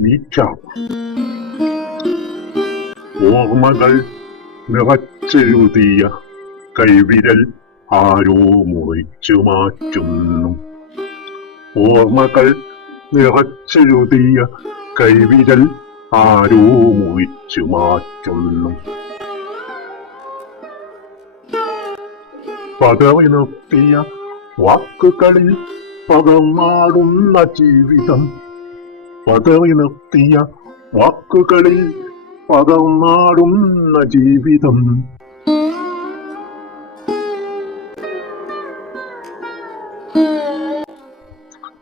മീറ്റാം. ഓർമ്മകൾ നിറച്ചെഴുതിയ കൈവിരൽ ആരോ മുറിച്ചു മാറ്റുന്നു. ഓർമ്മകൾ നിറച്ചെഴുതിയ കൈവിരൽ ആരോ മുറിച്ചു മാറ്റുന്നു. പകറി നിർത്തിയ വാക്കുകളിൽ പകർന്നാടുന്ന ജീവിതം. പകറി നിർത്തിയ വാക്കുകളിൽ പകർന്നാടുന്ന ജീവിതം.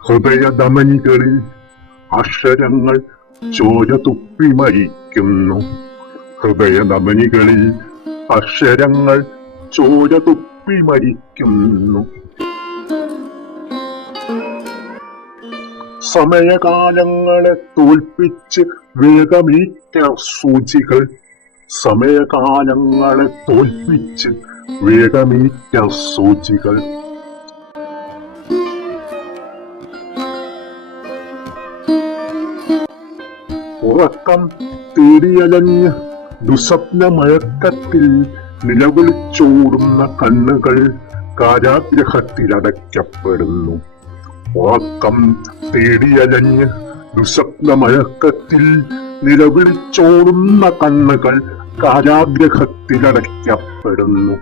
ഹൃദയധമനികളിൽ അക്ഷരങ്ങൾ ചോര തുപ്പി മരിക്കുന്നു. ഹൃദയധമനികളിൽ അക്ഷരങ്ങൾ ചോര തുപ്പി മരിക്കുന്നു. സമയകാലങ്ങളെ തോൽപ്പിച്ച് വേഗമീറ്റ സൂചികൾ. സമയകാലങ്ങളെ തോൽപ്പിച്ച് വേഗമീറ്റ സൂചികൾ. ഉറക്കം തേടിയലഞ്ഞ് ദുസ്വപ്നമയക്കത്തിൽ നിലവിളിച്ചോടുന്ന കണ്ണുകൾ കാരാഗ്രഹത്തിലടയ്ക്കപ്പെടുന്നു. ഉറക്കം തേടിയലഞ്ഞ് ദുസ്വപ്നമയക്കത്തിൽ നിലവിളിച്ചോടുന്ന കണ്ണുകൾ കാരാഗ്രഹത്തിലടയ്ക്കപ്പെടുന്നു.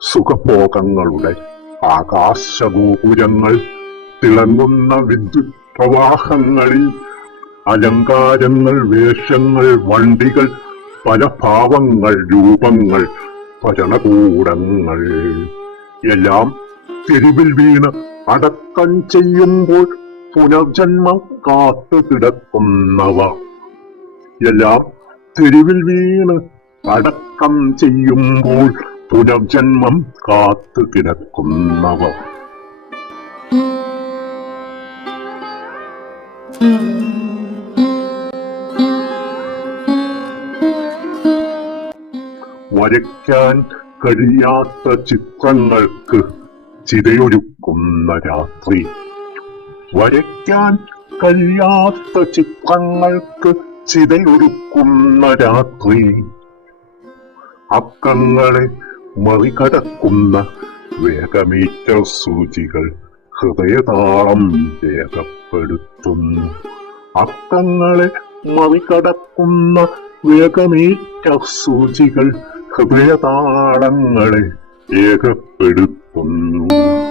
സുഖഭോഗങ്ങളുടെ ആകാശഗോപുരങ്ങൾ തിളങ്ങുന്ന വിദ്യുത് പ്രവാഹങ്ങളിൽ അലങ്കാരങ്ങൾ, വേഷങ്ങൾ, വണ്ടികൾ, പല ഭാവങ്ങൾ, രൂപങ്ങൾ, ഭരണകൂടങ്ങൾ എല്ലാം തെരുവിൽ വീണ് അടക്കം ചെയ്യുമ്പോൾ പുനർജന്മം കാത്തു കിടക്കുന്നവ. എല്ലാം തെരുവിൽ വീണ് അടക്കം ചെയ്യുമ്പോൾ പുനർജന്മം കാത്തു കിടക്കുന്നവ. വരയ്ക്കാൻ കഴിയാത്ത ചിത്രങ്ങൾക്ക് ചിതയൊരുക്കുന്ന രാത്രി. വരയ്ക്കാൻ കഴിയാത്ത ചിത്രങ്ങൾക്ക് ചിതയൊരുക്കുന്ന രാത്രി. അക്കങ്ങളെ മറികടക്കുന്ന വേഗമീറ്റർ സൂചികൾ ഹൃദയതാളം രേഖപ്പെടുത്തുന്നു. അക്കങ്ങളെ മറികടക്കുന്ന വേഗമീറ്റർ സൂചികൾ ഹൃദയതാളങ്ങളെ രേഖപ്പെടുത്തുന്നു.